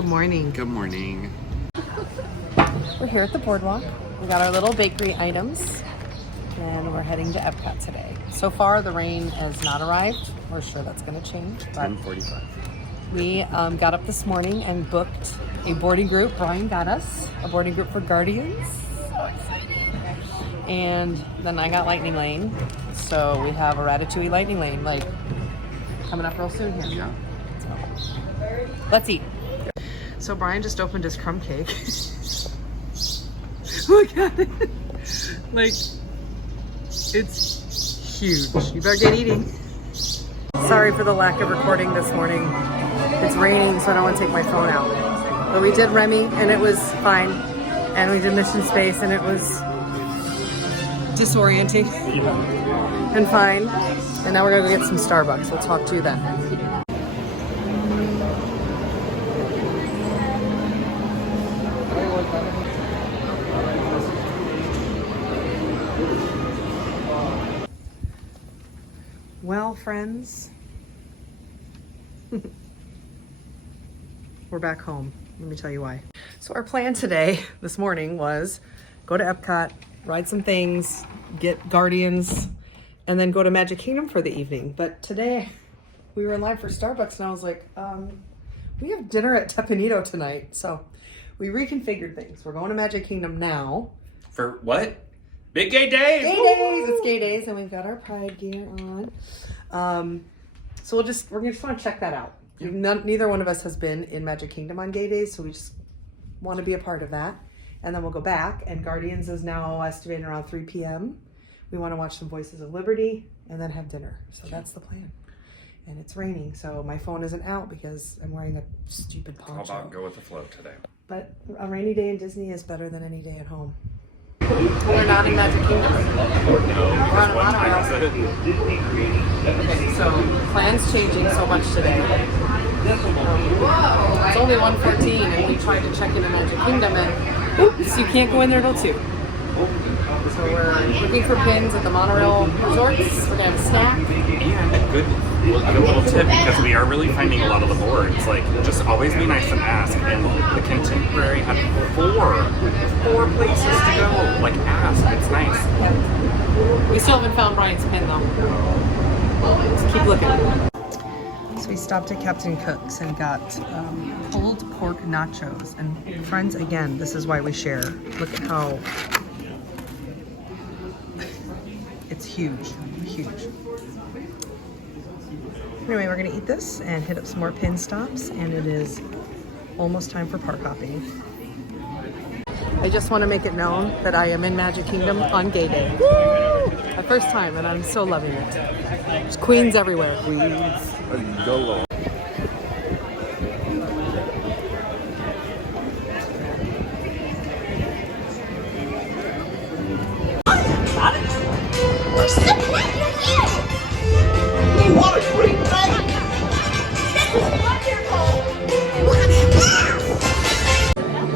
Good morning. Good morning. We're here at the boardwalk. We got our little bakery items and we're heading to Epcot today. So far the rain has not arrived. We're sure that's going to change. 10:45. We got up this morning and booked a boarding group. Brian got us a boarding group for Guardians. So exciting. And then I got Lightning Lane. So we have a Ratatouille Lightning Lane like coming up real soon here. Yeah. So, let's eat. So Brian just opened his crumb cake. Look at it. Like, it's huge. You better get eating. Sorry for the lack of recording this morning. It's raining, so I don't want to take my phone out. But we did Remy, and it was fine. And we did Mission Space, and it was disorienting and fine. And now we're gonna go get some Starbucks. We'll talk to you then. Well, friends, we're back home. Let me tell you why. So our plan today, this morning, was go to Epcot, ride some things, get Guardians, and then go to Magic Kingdom for the evening. But today, we were in line for Starbucks, and I was like, we have dinner at Tepanito tonight. So we reconfigured things. We're going to Magic Kingdom now. For what? Big gay days! Gay days! It's gay days, and we've got our Pride gear on. So we're just want to check that out. Yep. Neither one of us has been in Magic Kingdom on gay days, so we just want to be a part of that. And then we'll go back, and Guardians is now estimated around 3 p.m. We want to watch some Voices of Liberty and then have dinner. So that's the plan. And it's raining, so my phone isn't out because I'm wearing a stupid poncho. How about go with the flow today? But a rainy day in Disney is better than any day at home. We're not in Magic Kingdom. We're on a monorail. Okay, so plans changing so much today. It's only 1:14 and we tried to check into Magic Kingdom and oops, you can't go in there till 2. So we're looking for pins at the monorail resorts. We're gonna have a snack. And a good little tip, because we are really finding a lot of the boards. Like, just always be nice and ask. And the Contemporary had four places to go. Like, ask. It's nice. Yep. We still haven't found Brian's pin though. Just keep looking. So we stopped at Captain Cook's and got pulled pork nachos. And friends, again, this is why we share. Look at how it's huge, huge. Anyway, we're gonna eat this and hit up some more pin stops, and it is almost time for park hopping. I just want to make it known that I am in Magic Kingdom on gay day. Woo! My first time, and I'm so loving it. There's queens everywhere. Queens. Go. We're so glad you're here! We want a great night! This is wonderful!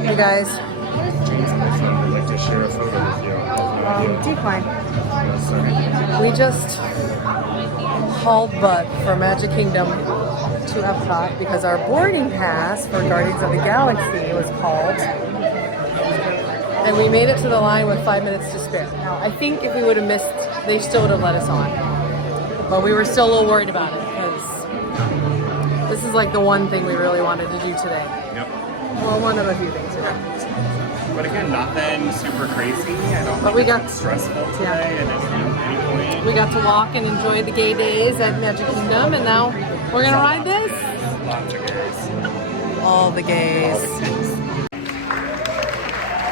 Hey guys. I'd like to share a photo with you. Decline. Yes, sir. We just hauled butt from Magic Kingdom to Epcot because our boarding pass for Guardians of the Galaxy was called. And we made it to the line with 5 minutes to spare. Now, I think if we would have missed, they still would have let us on. But we were still a little worried about it because this is like the one thing we really wanted to do today. Yep. Well, one of a few things. But again, nothing super crazy. I don't think we it's got- been stressful today. yeah. And at any point, We got to walk and enjoy the gay days at Magic Kingdom, and now we're gonna ride this. lots of gays. All the gays.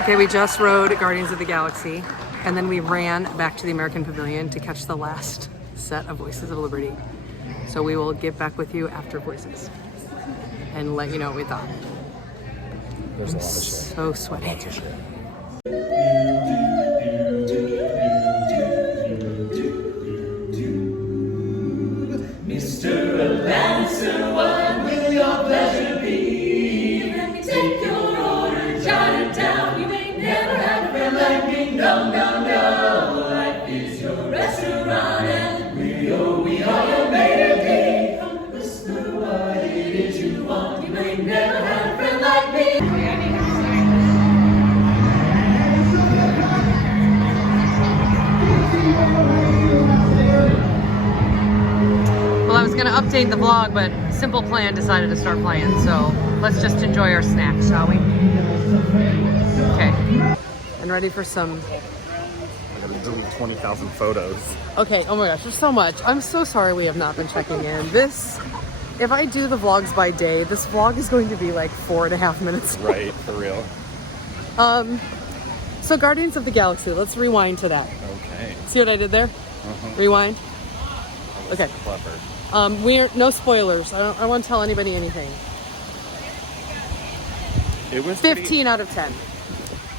Okay, we just rode Guardians of the Galaxy, and then we ran back to the American Pavilion to catch the last set of Voices of Liberty. So we will get back with you after Voices and let you know what we thought. There's a I'm lot of shit. so sweaty. Lots of shit. Mr. Lancer, what will your pleasure be? Let me take your order, jot it down. You ain't never had a friend like me, no, no, no. Life is your restaurant, and we are your maitre d'. Come whisper what it is you want. You ain't never had a friend like gonna update the vlog, but Simple Plan decided to start playing, so let's just enjoy our snacks, shall we? Okay. And ready for some... I gotta delete 20,000 photos. Okay, oh my gosh, there's so much. I'm so sorry we have not been checking in. If I do the vlogs by day, this vlog is going to be like 4.5 minutes. Right, for real. So Guardians of the Galaxy, let's rewind to that. Okay. See what I did there? Rewind. Okay. Clever. No spoilers. I don't want to tell anybody anything. It was 15 out of 10.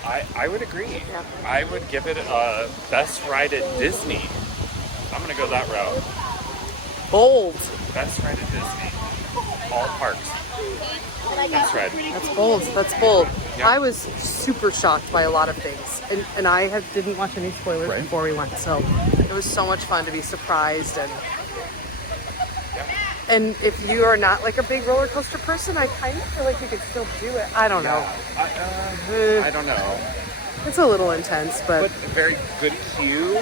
I would agree. I would give it a best ride at Disney. I'm gonna go that route. Bold. Best ride at Disney. All parks. Best ride. That's bold. That's bold. Yeah. I was super shocked by a lot of things, and I didn't watch any spoilers Right. before we went, so it was so much fun to be surprised. And if you are not like a big roller coaster person, I kind of feel like you could still do it. I don't know. I don't know. It's a little intense, But very good queue.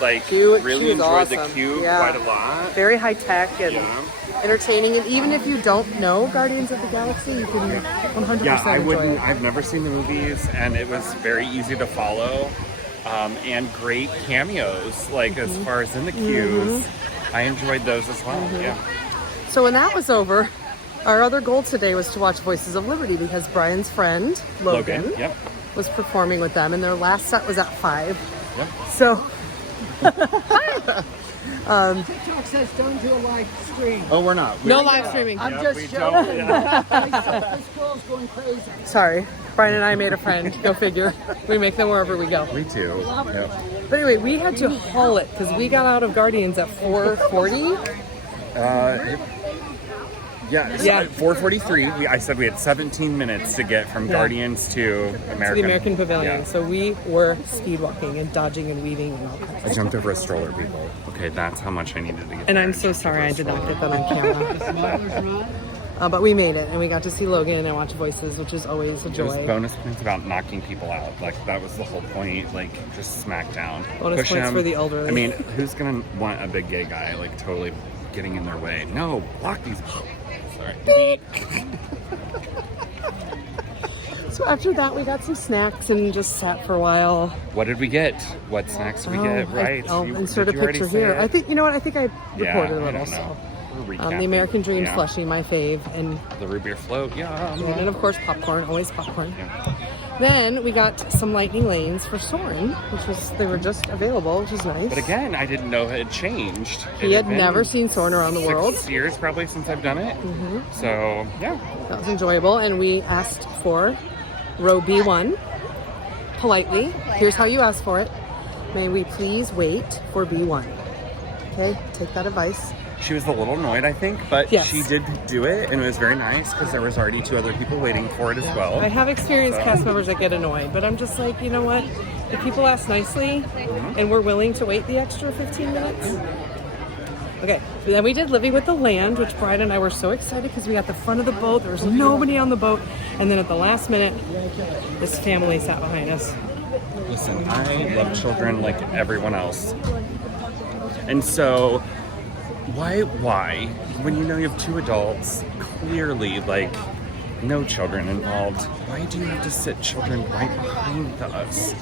Like, Queue really is enjoyed the awesome. queue Yeah. quite a lot. very high tech and Yeah. entertaining. And even if you don't know Guardians of the Galaxy, you can 100% Yeah, I enjoy wouldn't. it. I've never seen the movies, and it was very easy to follow, and great cameos. Like as far as in the queues, I enjoyed those as well. Yeah. So when that was over, our other goal today was to watch Voices of Liberty because Brian's friend, Logan, Yep. was performing with them, and their last set was at 5. Yep. So TikTok says don't do a live stream. Oh, we're not. no live streaming. I'm Yep, just we joking. don't. Yeah. This girl's going crazy. Sorry, Brian and I made a friend. Go figure. We make them wherever we go. Me too. Yep. But anyway, we had to haul it because we got out of Guardians at 4:40. Yeah. 4:43. I said we had 17 minutes to get from Guardians to To American. the American Pavilion. Yeah. So we were speed walking and dodging and weaving and all kinds of I stuff. jumped over a stroller, people. Okay, that's how much I needed to get. And there. I'm so sorry I did not get that on camera. But we made it, and we got to see Logan and watch Voices, which is always a It was joy. bonus points about knocking people out. Like that was the whole point. Like just smack down. Bonus Push points them. for the elderly. I mean, who's gonna want a big gay guy like totally getting in their way? No, block these. Sorry. So after that, we got some snacks and just sat for a while. What did we get? What snacks did we get? Right. I'll You- insert a did you already picture say here. it? I think, you know what, I think I Yeah, recorded I it don't also. know. We're The recapping. American Dream Yeah. slushie, my fave. And The root beer float. Yeah. and of course popcorn, always popcorn. Yeah. Then we got some lightning lanes for Soren, they were just available, which is nice. But again, I didn't know it had changed. He It had been never seen Soren around the world. 6 years probably since I've done it. So yeah. That was enjoyable, and we asked for row B1 politely. Here's how you ask for it. May we please wait for B1? Okay, take that advice. She was a little annoyed, I think, but Yes. she did do it, and it was very nice because there was already 2 other people waiting for it as well. I have experienced cast members that get annoyed, but I'm just like, you know what? If people ask nicely and we're willing to wait the extra 15 minutes. Okay, then we did Living with the Land, which Brian and I were so excited because we got the front of the boat. There was nobody on the boat. And then at the last minute, this family sat behind us. Listen, I love children like everyone else. And so, why, when you know you have 2 adults, clearly, like, no children involved, why do you have to sit children right behind us?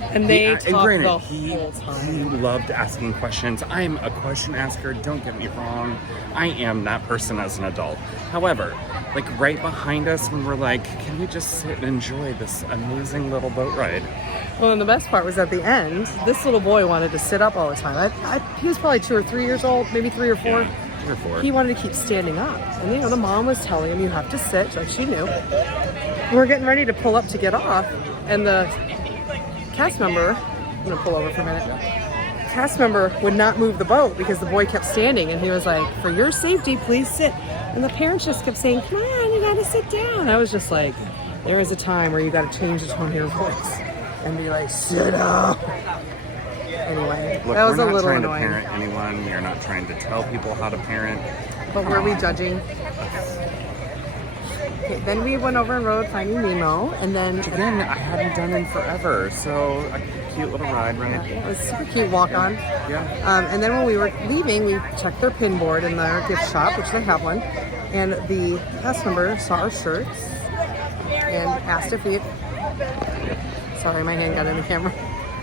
And they And talked granted, the he whole time. he loved asking questions. I'm a question asker, don't get me wrong. I am that person as an adult. However, like right behind us when we're like, can we just sit and enjoy this amazing little boat ride? Well, and the best part was at the end, this little boy wanted to sit up all the time. He was probably 2 or 3 years old, maybe 3 or 4. Yeah, 3 or 4. He wanted to keep standing up. And, you know, the mom was telling him, you have to sit, like she knew. And we're getting ready to pull up to get off. And the cast member, I'm going to pull over for a minute. Cast member would not move the boat because the boy kept standing. And he was like, for your safety, please sit. And the parents just kept saying, come on, you got to sit down. I was just like, there is a time where you got to change the tone of your voice and be like, sit up. Anyway, Look, that was we're a not little trying annoying. to parent anyone. We are not trying to tell people how to parent. But were we judging? Okay, then we went over and rode Finding Nemo, and then Again, I hadn't done it in forever, so I cute little ride, right? It was super cute walk on. Yeah. And then when we were leaving, we checked their pin board in their gift shop, which they have one. And the cast member saw our shirts and asked if we had, sorry, my hand got in the camera.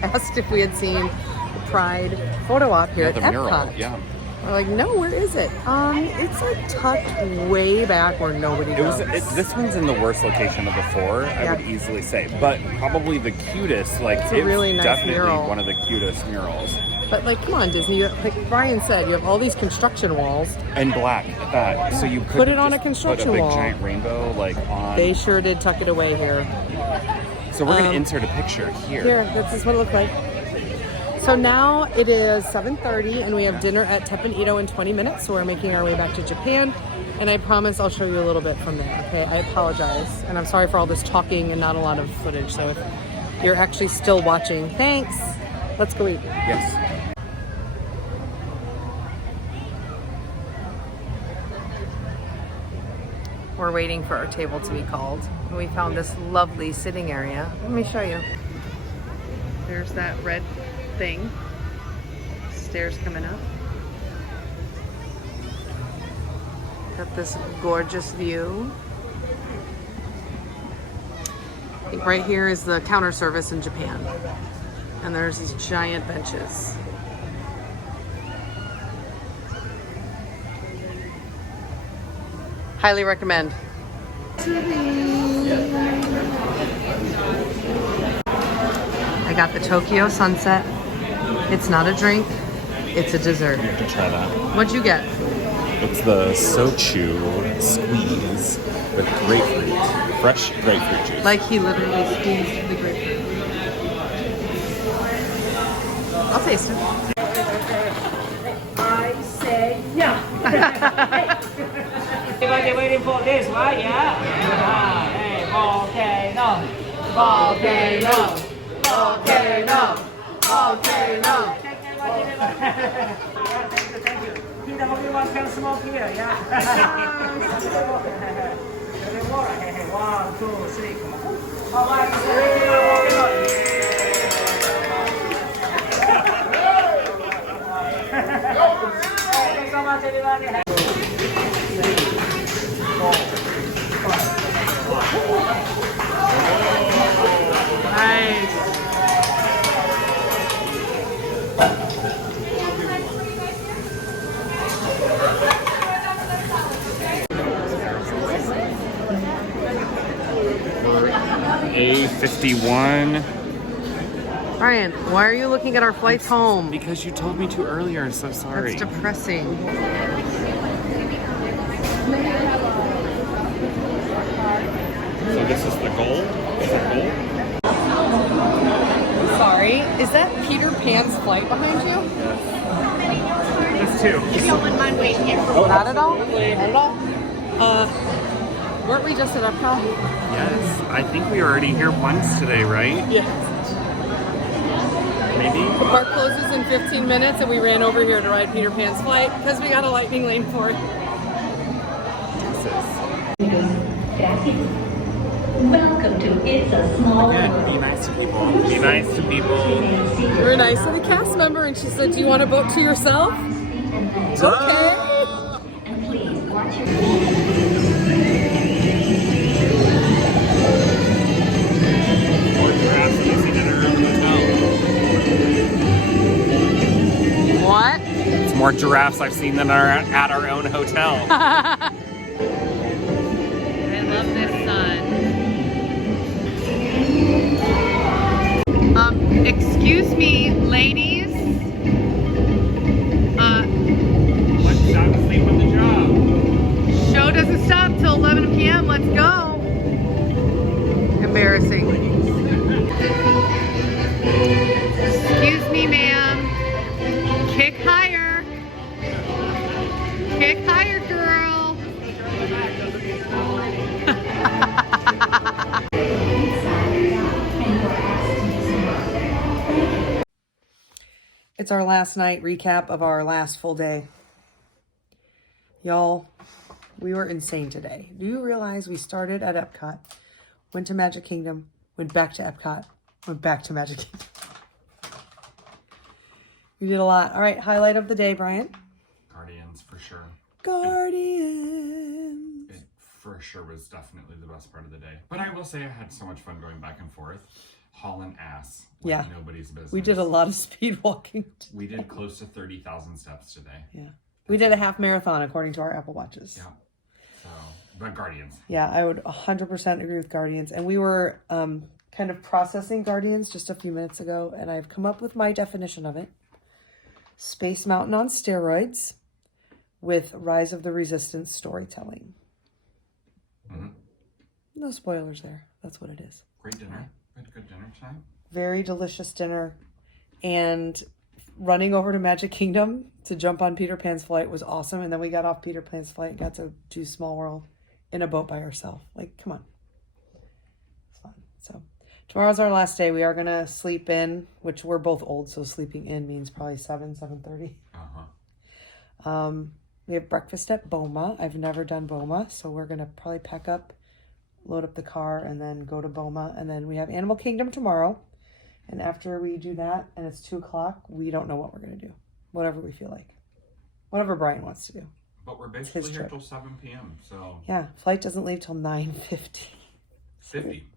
Asked if we had seen the Pride photo op here at the Epcot. mural, yeah. We're like, no, where is it? It's like tucked way back where nobody goes. This one's in the worst location of the four, I would easily say, but probably the cutest. Like It's a really nice definitely mural. one of the cutest murals. But like, come on, Disney. Like Brian said, you have all these construction walls. And black at that, so you could Put it on a construction put a big wall. giant rainbow like on. They sure did tuck it away here. So we're gonna insert a picture here. Here, this is what it looked like. So now it is 7:30 and we have dinner at Tep and Ito in 20 minutes. So we're making our way back to Japan. And I promise I'll show you a little bit from there, okay? I apologize. And I'm sorry for all this talking and not a lot of footage. So if you're actually still watching, thanks. Let's go eat. Yes. We're waiting for our table to be called. And we found this lovely sitting area. Let me show you. There's that red thing. Stairs coming up. Got this gorgeous view. I think right here is the counter service in Japan. And there's these giant benches. Highly recommend. I got the Tokyo Sunset. It's not a drink, it's a dessert. You have to try that. What'd you get? It's the sochu squeeze with grapefruit, fresh grapefruit juice. Like he literally squeezed the grapefruit. I'll taste it. I say no. Everybody waiting for this, right? Yeah? Hey, volcano. Volcano. Volcano. Volcano. Thank you. Peter, everyone can smoke here, yeah? One, two, three. All right, thank you so much, everybody. Nice. A51. Brian, why are you looking at our flights home? Because you told me to earlier, so sorry. That's depressing. So this is the goal? Is it goal? Sorry, is that Peter Pan's flight behind you? Just two. Not at all? Not at all? Weren't we just at Epcot? Yes. I think we were already here once today, right? Yes. Maybe? The park closes in 15 minutes and we ran over here to ride Peter Pan's flight because we got a lightning lane for it. Welcome to It's a Small Again, World. be nice to people. Be nice to people. We were nice to the cast member and she said, do you want a boat to yourself? Okay. And please watch your What? It's more giraffes I've seen than are at our own hotel. I love this sun. Excuse me, ladies. Let's stop asleep on the job. Show doesn't stop till 11 p.m. Let's go. Embarrassing. Excuse me, ma'am. Kick higher. Kick higher, girl. It's our last night recap of our last full day. Y'all, we were insane today. Do you realize we started at Epcot, went to Magic Kingdom, went back to Epcot, went back to Magic Kingdom? You did a lot. All right, highlight of the day, Brian. Guardians for sure. Guardians. It for sure was definitely the best part of the day. But I will say I had so much fun going back and forth, hauling ass like Yeah. nobody's business. We did a lot of speed walking. We did close to 30,000 steps today. Yeah. We did a half marathon according to our Apple Watches. Yeah. So, but Guardians. Yeah, I would 100% agree with Guardians. And we were kind of processing Guardians just a few minutes ago, and I've come up with my definition of it. Space Mountain on steroids with Rise of the Resistance storytelling. Mm-hmm. No spoilers there. That's what it is. Great dinner. We had a good dinner tonight. Very delicious dinner. And running over to Magic Kingdom to jump on Peter Pan's flight was awesome. And then we got off Peter Pan's flight and got to do Small World in a boat by ourselves. Like, come on. It's fun. So tomorrow's our last day. We are going to sleep in, which we're both old, so sleeping in means probably 7:30. We have breakfast at Boma. I've never done Boma, so we're going to probably pack up, load up the car, and then go to Boma. And then we have Animal Kingdom tomorrow. And after we do that, and it's 2 o'clock, we don't know what we're going to do. Whatever we feel like. Whatever Brian wants to do. But we're basically his here trip. till 7 p.m. So Yeah, flight doesn't leave till 9:50. 50.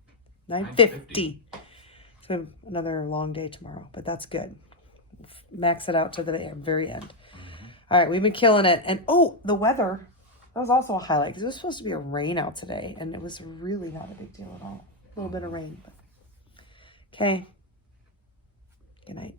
9:50. So we have another long day tomorrow, but that's good. Max it out to the very end. All right, we've been killing it. And oh, the weather. That was also a highlight because it was supposed to be a rain out today, and it was really not a big deal at all. A little bit of rain. But... Okay. Good night.